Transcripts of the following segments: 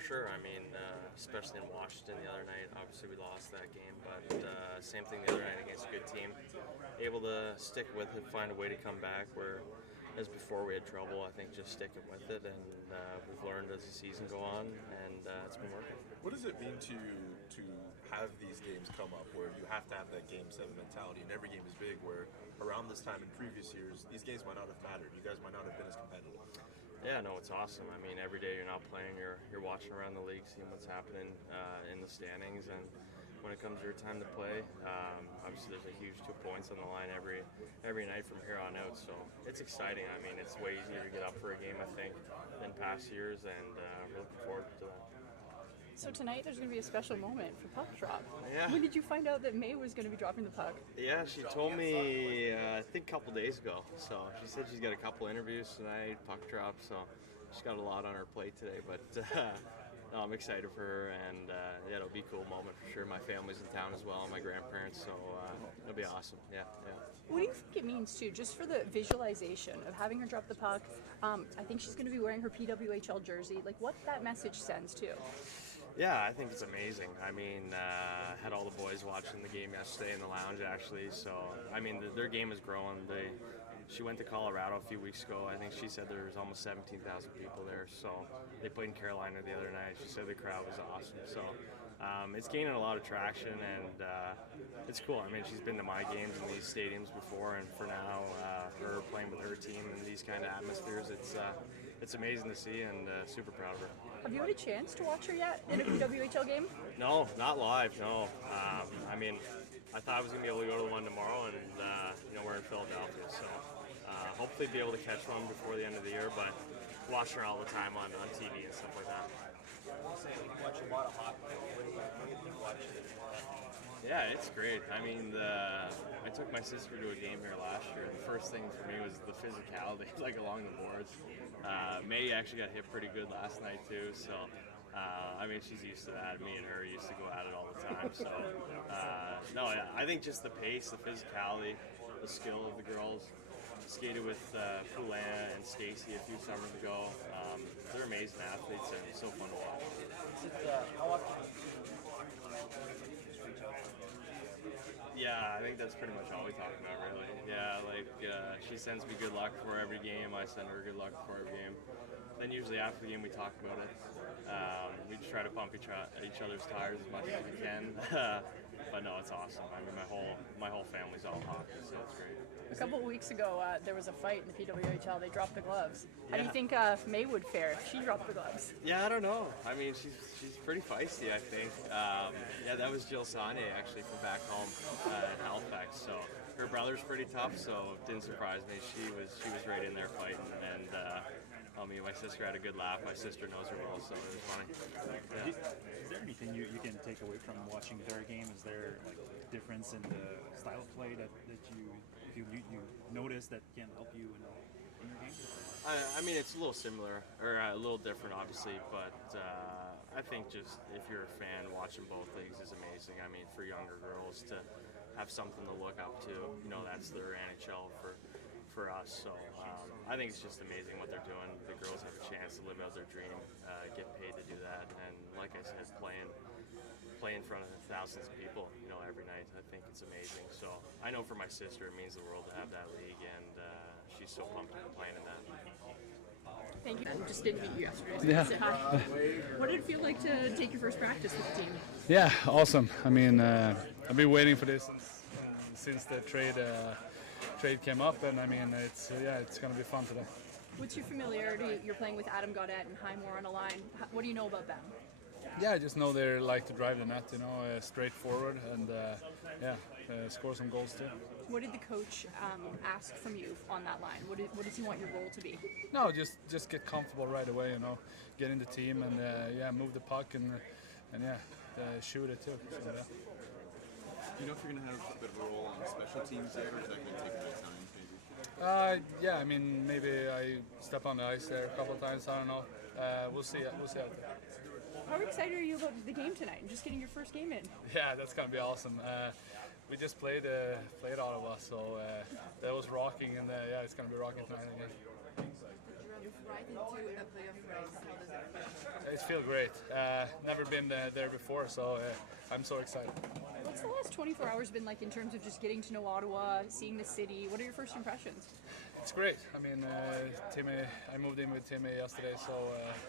sure. I mean, especially in Washington the other night. Obviously, we lost that game, but same thing the other night against a good team. Able to stick with it, find a way to come back. Where, as before, we had trouble. I think just sticking with it, and we've learned as the season go on, and it's been working. What does it mean to have these games come up where you have to have that Game 7 mentality, and every game is big? Where around this time in previous years, these games might not have mattered. You guys might not have been as competitive. Yeah, no, it's awesome. I mean, every day you're not playing, you're watching around the league, seeing what's happening in the standings, and when it comes to your time to play, obviously there's a huge 2 points on the line every night from here on out. So it's exciting. I mean, it's way easier to get up for a game, I think, than past years, and we're looking forward to that. So tonight there's going to be a special moment for puck drop. Yeah. When did you find out that May was going to be dropping the puck? Yeah, she told me I think a couple days ago. So she said she's got a couple interviews tonight, puck drop. So she's got a lot on her plate today. But no, I'm excited for her, and yeah, it'll be a cool moment for sure. My family's in town as well, and my grandparents. So it'll be awesome. Yeah. What do you think it means too, just for the visualization of having her drop the puck? I think she's going to be wearing her PWHL jersey. Like, what that message sends too. Yeah, I think it's amazing. I mean, had all the boys watching the game yesterday in the lounge, actually. So, I mean, their game is growing. She went to Colorado a few weeks ago. I think she said there was almost 17,000 people there. So, they played in Carolina the other night. She said the crowd was awesome. So, it's gaining a lot of traction, and it's cool. I mean, she's been to my games in these stadiums before, and for now, her playing with her team in these kind of atmospheres, it's amazing to see, and super proud of her. Have you had a chance to watch her yet in a PWHL game? No, not live, no. I mean, I thought I was going to be able to go to the one tomorrow, and we're in Philadelphia, so hopefully be able to catch one before the end of the year, but watching her all the time on TV and stuff like that. Watch a lot of hockey. What do you think watching it? Yeah, it's great. I mean, I took my sister to a game here last year, and the first thing for me was the physicality, like along the boards. May actually got hit pretty good last night too, so I mean, she's used to that. Me and her used to go at it all the time. So no, I think just the pace, the physicality, the skill of the girls. Skated with Poulin and Stacy a few summers ago. They're amazing athletes, and it's so fun to watch. How often do you reach out? Yeah, I think that's pretty much all we talk about, really. Yeah, like she sends me good luck before every game. I send her good luck before every game. Then usually after the game we talk about it. We just try to pump each other's tires as much as we can. But no, it's awesome. I mean, my whole family's all hockey, so it's great. A couple of weeks ago, there was a fight in the PWHL. They dropped the gloves. How do you think May would fare if she dropped the gloves? Yeah, I don't know. I mean, she's pretty feisty, I think. Yeah, that was Jill Saunier, actually, from back home in Halifax. So her brother's pretty tough, so it didn't surprise me. She was right in there fighting, and me and my sister had a good laugh. My sister knows her well, so it was funny. Yeah. Is there anything you can take away from watching their game? Is there like a difference in the style of play that you notice that can help you in your game? I mean, it's a little similar, or a little different, obviously, but I think just if you're a fan, watching both leagues is amazing. I mean, for younger girls to have something to look up to, that's their NHL for us. So I think it's just amazing what they're doing. The girls have a chance to live out their dream, get paid to do that, and like I said, play in front of thousands of people, every night. I think it's amazing. So I know for my sister, it means the world to have that league, and she's so pumped to be playing in that. Thank you. I just didn't meet you yesterday. So Yeah. say hi. What did it feel like to take your first practice with the team? Yeah, awesome. I mean, I've been waiting for this since the trade came up, and I mean, it's going to be fun today. What's your familiarity? You're playing with Adam Gaudette and Highmore on a line. What do you know about them? Yeah, I just know they like to drive the net, straightforward, and score some goals too. What did the coach ask from you on that line? What does he want your role to be? No, just get comfortable right away, get in the team and move the puck and shoot it too. So, yeah. Do you know if you're going to have a bit of a role on special teams there, or is that going to take a bit of time, maybe? I mean, maybe I step on the ice there a couple of times. I don't know. We'll see. We'll see out there. How excited are you about the game tonight and just getting your first game in? Yeah, that's gonna be awesome. We just played Ottawa, so that was rocking, and it's gonna be rocking tonight again. right into a playoff race. How does it feel? It feels great. Never been there before, so I'm so excited. What's the last 24 hours been like in terms of just getting to know Ottawa, seeing the city? What are your first impressions? It's great. I mean, Timmy, I moved in with Timmy yesterday, so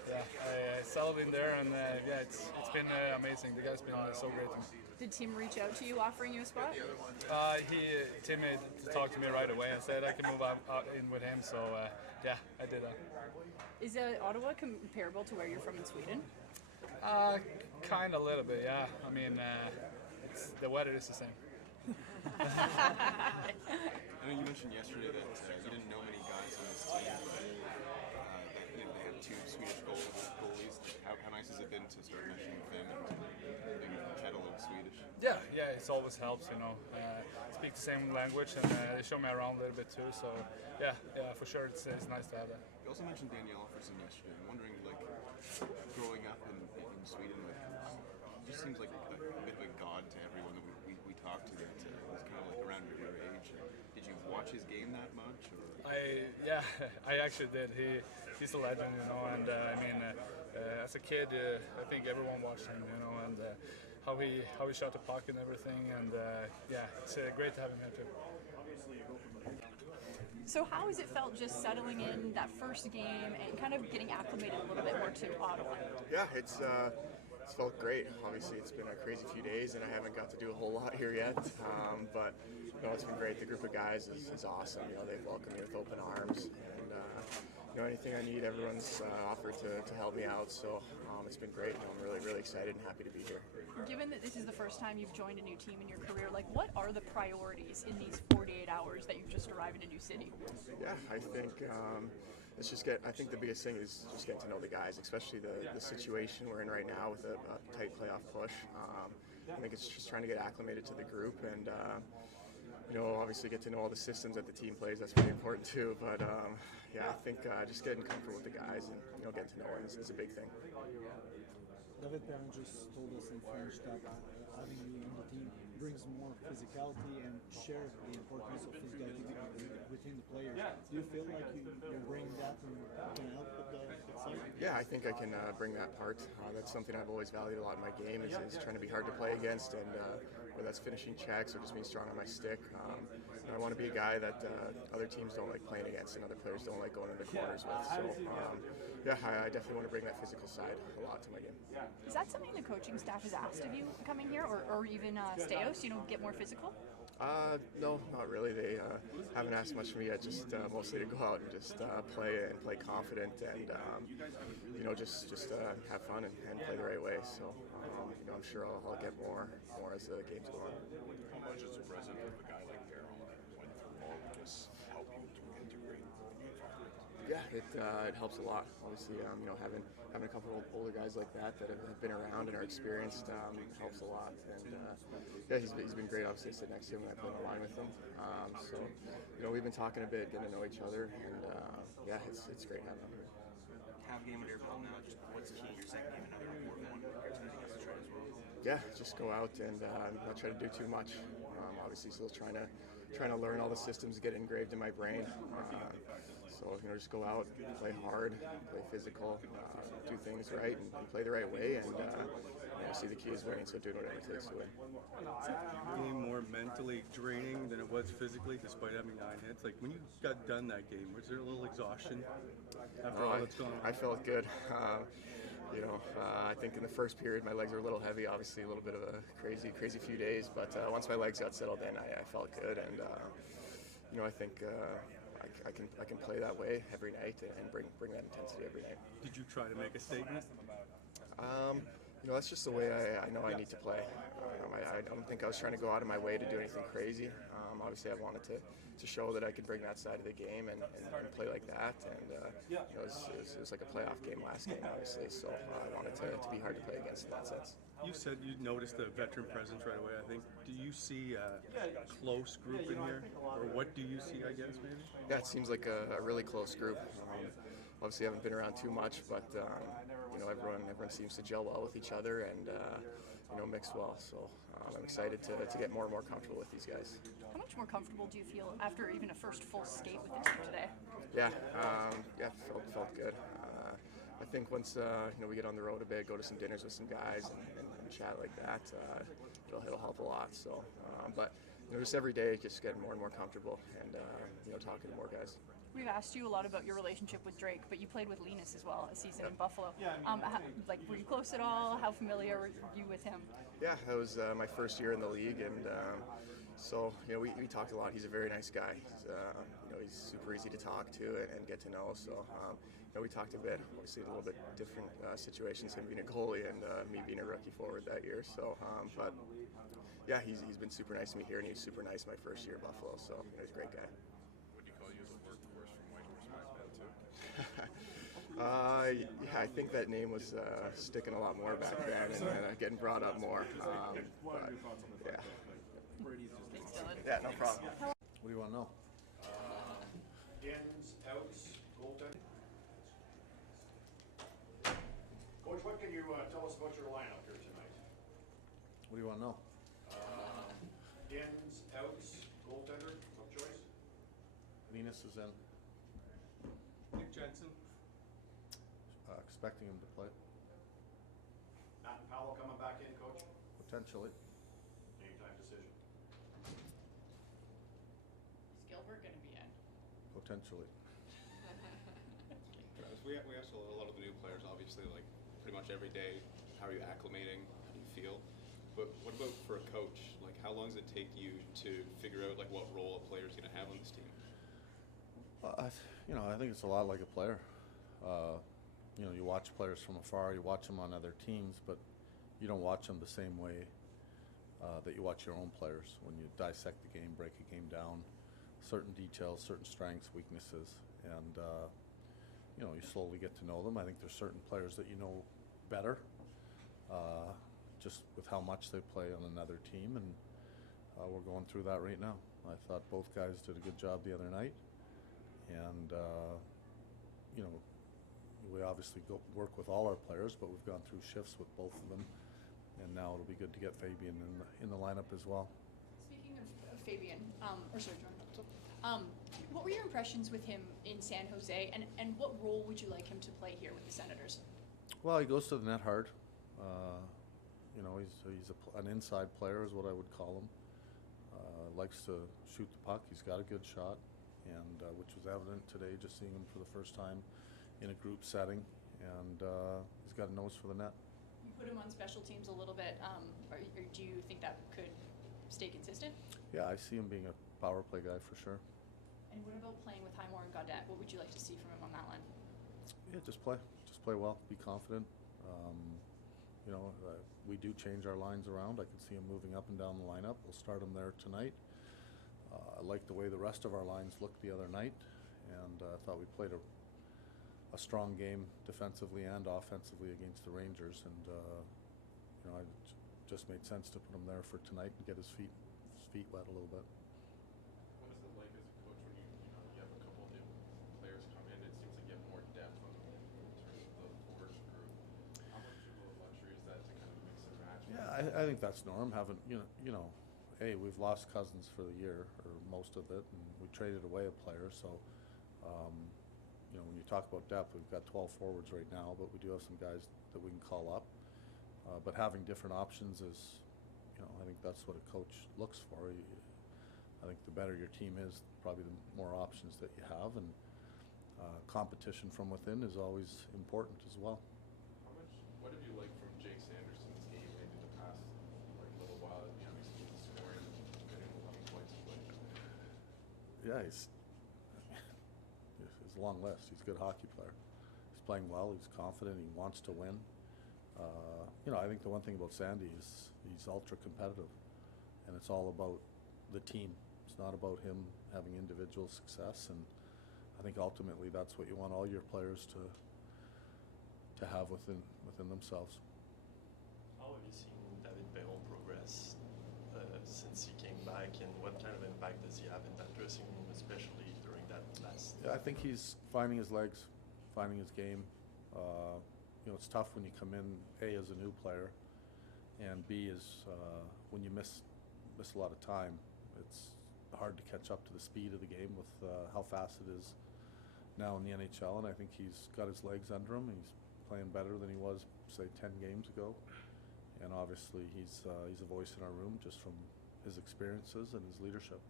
yeah, I settled in there, and yeah, it's been amazing. The guy's been so great to me. Did Tim reach out to you offering you a spot? Timmy talked to me right away and said I can move out in with him, so yeah, I did that. Is Ottawa comparable to where you're from in Sweden? Kind of a little bit, yeah. I mean, the weather is the same. I know you mentioned yesterday that you didn't know many guys on this team, but that, they have two Swedish goalies. How nice has it been to start meshing with them and being Zetterlund Swedish? Yeah, it always helps, speak the same language, and they show me around a little bit too. So yeah, for sure, it's nice to have that. You also mentioned Danielle Alfredsson yesterday. I'm wondering, growing up in Sweden, it just seems like a bit of a god to everyone that we talk to. That is kind of around your age. Did you watch his game that much? Or? I actually did. He's a legend, and I mean, as a kid, I think everyone watched him, and how he shot the puck and everything, and yeah, it's great to have him here too. So how has it felt just settling in that first game and kind of getting acclimated a little bit more to Ottawa? Yeah, it's felt great. Obviously, it's been a crazy few days, and I haven't got to do a whole lot here yet. But it's been great. The group of guys is awesome. They've welcomed me with open arms, and anything I need, everyone's offered to help me out. So it's been great. I'm really, really excited and happy to be here. Given that this is the first time you've joined a new team in your career, what are the priorities in these 48 hours that you've just arrived in a new city? Yeah, I think I think the biggest thing is just getting to know the guys, especially the situation we're in right now with a tight playoff push. I think it's just trying to get acclimated to the group and obviously get to know all the systems that the team plays. That's really important too. But yeah, I think just getting comfortable with the guys and getting to know them is a big thing. David Perrin just told us in French that having you on the team brings more physicality and share the importance of physicality within the players. Do you feel like you bring that and can help with the side? Yeah, I think I can bring that part. That's something I've always valued a lot in my game is trying to be hard to play against, and whether that's finishing checks or just being strong on my stick. I want to be a guy that other teams don't like playing against and other players don't like going into corners with. So yeah, I definitely want to bring that physical side a lot to my game. Is that something the coaching staff has asked of you coming here, or even Steos, get more physical? No, not really. They haven't asked much of me yet. Just mostly to go out and just play confident and just have fun and play the right way. So I'm sure I'll get more as the games go on. How much does the president of a guy like Perrin went through all of this help you to integrate? Yeah, it helps a lot. Obviously, having a couple of older guys like that have been around and are experienced helps a lot. And yeah, he's been great. Obviously, I sit next to him and I play on the line with him. So we've been talking a bit, getting to know each other, and yeah, it's great having him here. Half game under your belt now. Just what's key in your second game? Another important one compared to the against Detroit as well. Yeah, just go out and not try to do too much. Obviously, still trying to learn all the systems, get engraved in my brain. So just go out, play hard, play physical, do things right, and play the right way. And see the key is winning, so doing whatever it takes to win. Is the game more mentally draining than it was physically, despite having 9 hits? When you got done that game, was there a little exhaustion after all that's gone on? I felt good. I think in the first period my legs were a little heavy, obviously a little bit of a crazy few days, but once my legs got settled in, I felt good, and I think I can play that way every night and bring that intensity every night. Did you try to make a statement? That's just the way I know I need to play. I don't think I was trying to go out of my way to do anything crazy. Obviously, I wanted to show that I could bring that side of the game and play like that. And it was like a playoff game last game, obviously. So I wanted to be hard to play against in that sense. You said you noticed the veteran presence right away, I think. Do you see a close group in here? Or what do you see, I guess, maybe? Yeah, it seems like a really close group. Obviously, I haven't been around too much, but everyone seems to gel well with each other, and mix well. So I'm excited to get more and more comfortable with these guys. How much more comfortable do you feel after even a first full skate with the team today? Yeah, felt good. I think once we get on the road a bit, go to some dinners with some guys and chat like that, it'll help a lot. So, but just every day, just getting more and more comfortable and talking to more guys. We've asked you a lot about your relationship with Drake, but you played with Linus as well a season in Buffalo. Were you close at all? How familiar were you with him? Yeah, that was my first year in the league, and so we talked a lot. He's a very nice guy. He's super easy to talk to and get to know. So we talked a bit. Obviously, a little bit different situations. Him being a goalie and me being a rookie forward that year. So, but yeah, he's been super nice to me here, and he was super nice my first year at Buffalo. So he's a great guy. Would you call you the workhorse from Whitehorse back then too? Yeah, I think that name was sticking a lot more back then and getting brought up more. But, yeah. Yeah, no problem. What do you want to know? Ins, outs, goaltending. Coach, what can you tell us about your lineup here tonight? What do you want to know? Ins, outs, goaltender of choice. Linus is in. Nick Jensen. Expecting him to play. Matt and Powell coming back in, Coach. Potentially. Game time decision. Is Gilbert going to be in? Potentially. Travis, we asked a lot of the new players, obviously, like pretty much every day, how are you acclimating? How do you feel? But what about for a coach? Like, how long does it take you to figure out like what role a player is going to have on this team? I think it's a lot like a player. You watch players from afar, you watch them on other teams, but you don't watch them the same way that you watch your own players. When you dissect the game, break a game down, certain details, certain strengths, weaknesses, and you slowly get to know them. I think there's certain players that you know better, just with how much they play on another team, and we're going through that right now. I thought both guys did a good job the other night, and we obviously work with all our players, but we've gone through shifts with both of them, and now it'll be good to get Fabian in the lineup as well. Speaking of Fabian, what were your impressions with him in San Jose, and what role would you like him to play here with the Senators? Well, he goes to the net hard. He's an inside player is what I would call him. Likes to shoot the puck. He's got a good shot, and which was evident today, just seeing him for the first time in a group setting, and he's got a nose for the net. You put him on special teams a little bit. Or do you think that could stay consistent? Yeah, I see him being a power play guy for sure. And what about playing with Highmore and Gaudette? What would you like to see from him on that line? Yeah, just play well, be confident. We do change our lines around. I can see him moving up and down the lineup. We'll start him there tonight. I like the way the rest of our lines looked the other night, and I thought we played a strong game defensively and offensively against the Rangers, and it just made sense to put him there for tonight and get his feet wet a little bit. What is it like as a coach when you have a couple of new players come in? It seems like you have more depth in terms of the forward group. How much of a luxury is that to kind of mix and match? Yeah, I think that's norm. We've lost Cozens for the year, or most of it, and we traded away a player. So, when you talk about depth, we've got 12 forwards right now, but we do have some guys that we can call up. But having different options is, I think that's what a coach looks for. I think the better your team is, probably the more options that you have, and competition from within is always important as well. What have you liked from Jake Sanderson's game maybe the past little while? He's scoring, getting 11 points a play. Yeah, he's a long list. He's a good hockey player. He's playing well. He's confident. He wants to win. I think the one thing about Sandy is he's ultra competitive, and it's all about the team. It's not about him having individual success, and I think ultimately that's what you want all your players to have within themselves. How have you seen David Perron progress since he came back, and what kind of impact does he have in that dressing room, especially during that last? Yeah, I think he's finding his legs, finding his game. It's tough when you come in as a new player, and B is when you miss a lot of time, it's hard to catch up to the speed of the game with how fast it is now in the NHL. And I think he's got his legs under him. He's playing better than he was, say, 10 games ago. And obviously, he's a voice in our room just from his experiences and his leadership.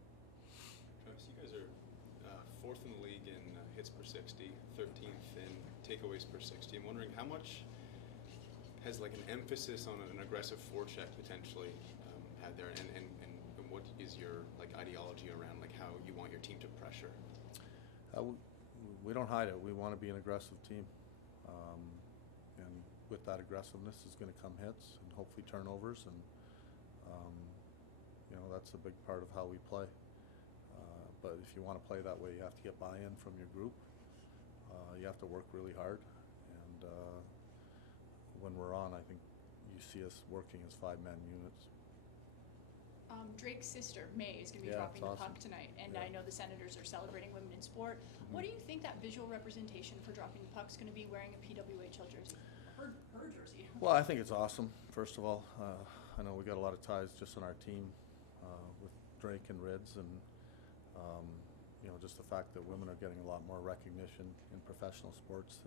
Travis, you guys are fourth in the league in hits per 60, 13th in takeaways per 60. I'm wondering how much has like an emphasis on an aggressive forecheck potentially had there, and what is your like ideology around like how you want your team to pressure? We don't hide it. We want to be an aggressive team, and with that aggressiveness is going to come hits and hopefully turnovers, and that's a big part of how we play. But if you want to play that way, you have to get buy-in from your group. You have to work really hard, and when we're on, I think you see us working as 5-man units. Drake's sister, May, is going to be dropping the puck tonight, and I know the Senators are celebrating women in sport. What do you think that visual representation for dropping the puck is going to be wearing a PWHL jersey? Her jersey. Well, I think it's awesome, first of all. I know we got a lot of ties just on our team with Drake and Rids, and just the fact that women are getting a lot more recognition in professional sports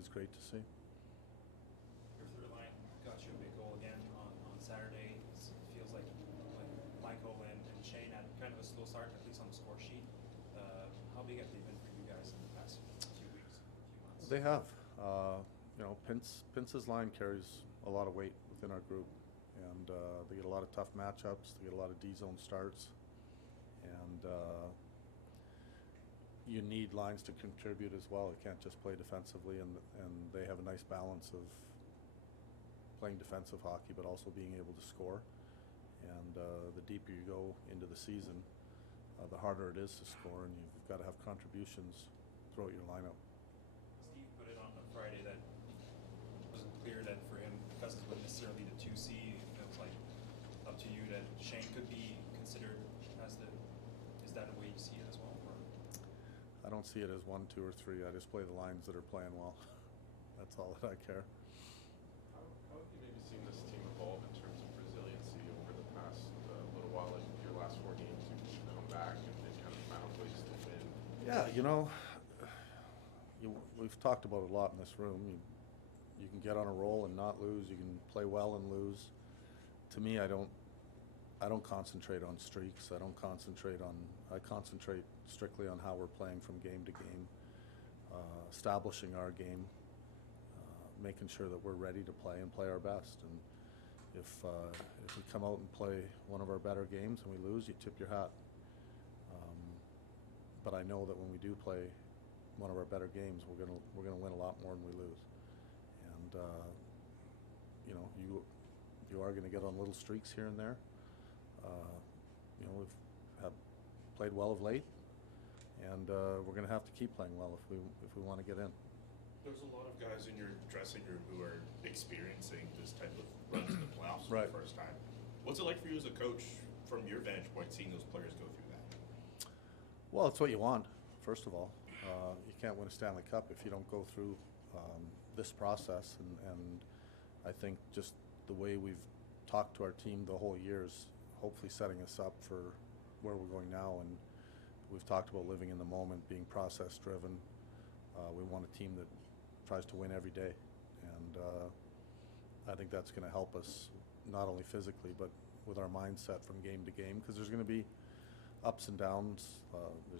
is great to see. Your third line got you a big goal again on Saturday. It feels like Michael and Shane had kind of a slow start, at least on the score sheet. How big have they been for you guys in the past few weeks, few months? They have. Pince's line carries a lot of weight within our group, and they get a lot of tough matchups. They get a lot of D-zone starts, and you need lines to contribute as well. It can't just play defensively, and they have a nice balance of playing defensive hockey but also being able to score. And the deeper you go into the season, the harder it is to score, and you've got to have contributions throughout your lineup. Steve put it on Friday that it wasn't clear that for him, because it wasn't necessarily the 2C, it feels like up to you that Shane could be considered as the. Is that a way you see it as well? Or? I don't see it as 1, 2, or 3. I just play the lines that are playing well. That's all that I care. How have you maybe seen this team evolve in terms of resiliency over the past little while? Like your last 4 games, you've come back and kind of found ways to win. Yeah, we've talked about it a lot in this room. You can get on a roll and not lose. You can play well and lose. To me, I don't concentrate on streaks. I concentrate strictly on how we're playing from game to game, establishing our game, making sure that we're ready to play and play our best. And if we come out and play one of our better games and we lose, you tip your hat. But I know that when we do play one of our better games, we're gonna win a lot more than we lose. And you are gonna get on little streaks here and there. We've played well of late, and we're going to have to keep playing well if we want to get in. There's a lot of guys in your dressing room who are experiencing this type of run to the playoffs for the first time. What's it like for you as a coach, from your vantage point, seeing those players go through that? Well, it's what you want, first of all. You can't win a Stanley Cup if you don't go through this process, and I think just the way we've talked to our team the whole year is hopefully setting us up for where we're going now. And we've talked about living in the moment, being process driven. We want a team that tries to win every day, and I think that's going to help us not only physically but with our mindset from game to game, because there's going to be ups and downs.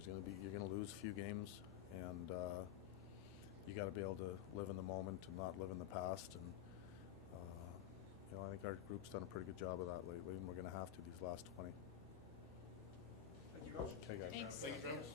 You're going to lose a few games, and you got to be able to live in the moment and not live in the past. And I think our group's done a pretty good job of that lately, and we're going to have to these last 20. Thank you, Coach. Okay, guys. Thanks. Thank you, Travis.